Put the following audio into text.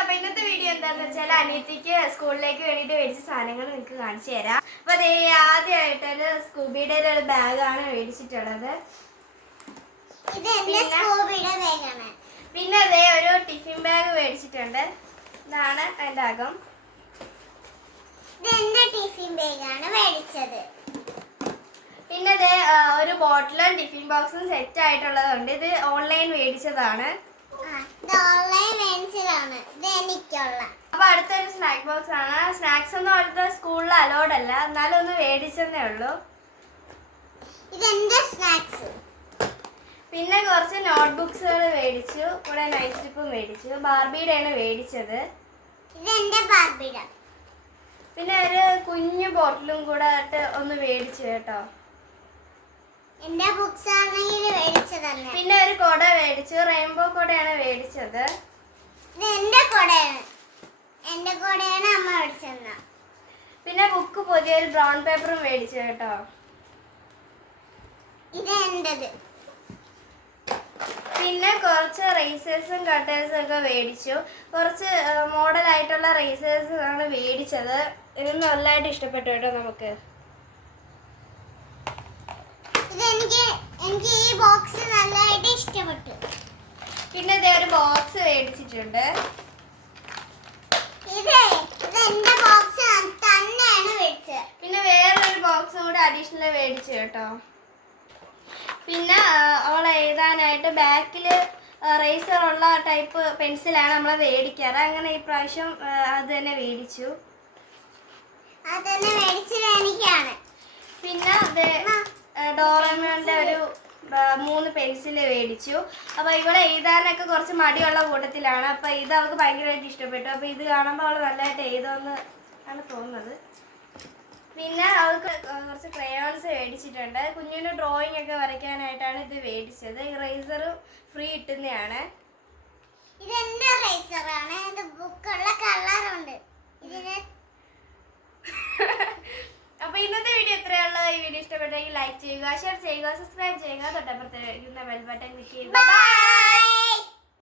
അപ്പൊ ഇന്നത്തെ വീഡിയോ എന്താന്ന് വെച്ചാൽ അനിയത്തിക്ക് സ്കൂളിലേക്ക് വേണ്ടിട്ട് മേടിച്ച സാധനങ്ങൾ നിങ്ങൾക്ക് കാണിച്ചു തരാം. അപ്പൊ അതേ ആദ്യമായിട്ടൊരു സ്കൂബിയുടെ ഒരു ബാഗാണ് മേടിച്ചിട്ടുള്ളത്. പിന്നെ അതേ ഒരു ടിഫിൻ ബാഗ് മേടിച്ചിട്ടുണ്ട്. ഇതാണ് അതിന്റെ അകം. ടിഫിൻ ബാഗാണ് മേടിച്ചത്. പിന്നെ അതേ ഒരു ബോട്ടിലും ടിഫിൻ ബോക്സും സെറ്റ് ആയിട്ടുള്ളതുണ്ട്. ഇത് ഓൺലൈൻ മേടിച്ചതാണ്. അപ്പൊ അടുത്തൊരു സ്നാക്ക് ബോക്സ് ആണ്. സ്നാക്സ് ഒന്നും അടുത്ത സ്കൂളിൽ അലോഡ് അല്ല, എന്നാലും ഒന്ന് മേടിച്ചെന്നേ ഉള്ളൂ. പിന്നെ കുറച്ച് നോട്ട്ബുക്സുകൾ മേടിച്ചു, കൂടെ നൈറ്റ് സ്ട്രിപ്പ് മേടിച്ചു. ബാർബിയുടെ ആണ് മേടിച്ചത്. പിന്നെ ഒരു കുഞ്ഞു ബോട്ടിലും കൂടെ ആയിട്ട് ഒന്ന് മേടിച്ചു കേട്ടോ. പിന്നെ ഒരു കൊട മേടിച്ചു, റെയിൻബോ കൊടയാണ് മേടിച്ചത്. പിന്നെ ബുക്ക് പുതിയൊരു ബ്രൗൺ പേപ്പറും മേടിച്ചു കേട്ടോ. പിന്നെ കുറച്ച് റേസേഴ്സും കട്ടേഴ്സും ഒക്കെ മേടിച്ചു. കുറച്ച് മോഡലായിട്ടുള്ള റേസേഴ്സ് ആണ് മേടിച്ചത്. ഇത് നല്ലതായിട്ട് ഇഷ്ടപ്പെട്ടു കേട്ടോ നമുക്ക്. എനിക്ക് ഈ ബോക്സ് നല്ലതായിട്ട് ഇഷ്ടപ്പെട്ടു. പിന്നെ ഇതേ ഒരു ബോക്സ് മേടിച്ചിട്ടുണ്ട്. പിന്നെ വേറൊരു ബോക്സ് കൂടെ അഡീഷണൽ മേടിച്ചു കേട്ടോ. പിന്നെ അവൾ എഴുതാനായിട്ട് ബാക്കിൽ റേസർ ഉള്ള ടൈപ്പ് പെൻസിലാണ് നമ്മൾ മേടിക്കാറ്. അങ്ങനെ ഈ പ്രാവശ്യം അത് തന്നെ മേടിച്ചു. പിന്നെ അത് ഡോറമോന്റെ ഒരു 3 പെൻസില് മേടിച്ചു. അപ്പൊ ഇവിടെ എഴുതാനൊക്കെ കുറച്ച് മടിയുള്ള കൂട്ടത്തിലാണ്. അപ്പൊ ഇത് അവൾക്ക് ഭയങ്കരമായിട്ട് ഇഷ്ടപ്പെട്ടു. അപ്പൊ ഇത് കാണുമ്പോൾ അവൾ നല്ലതായിട്ട് എഴുതുമെന്ന് ആണ് തോന്നുന്നത്. പിന്നെ അവൾക്ക് കുറച്ച് ക്രയോൺസ് മേടിച്ചിട്ടുണ്ട്. കുഞ്ഞിന് ഡ്രോയിങ് ഒക്കെ വരയ്ക്കാനായിട്ടാണ് ഇത് മേടിച്ചത്. ഇറേസർ ഫ്രീ കിട്ടുന്നതാണ്. ഇതെന്റെ ഇറേസറാണ്. ഇത് ബുക്കുള്ള കളറുണ്ട് ഇതിന്. അപ്പൊ ഇന്നത്തെ വീഡിയോ ഇത്രയുള്ള. ഈ വീഡിയോ ഇഷ്ടപ്പെട്ടെങ്കിൽ ലൈക്ക് ചെയ്യുക, ഷെയർ ചെയ്യുക, സബ്സ്ക്രൈബ് ചെയ്യുക, തൊട്ടപ്പുറത്ത് ബെൽ ബട്ടൺ ക്ലിക്ക് ചെയ്യുക.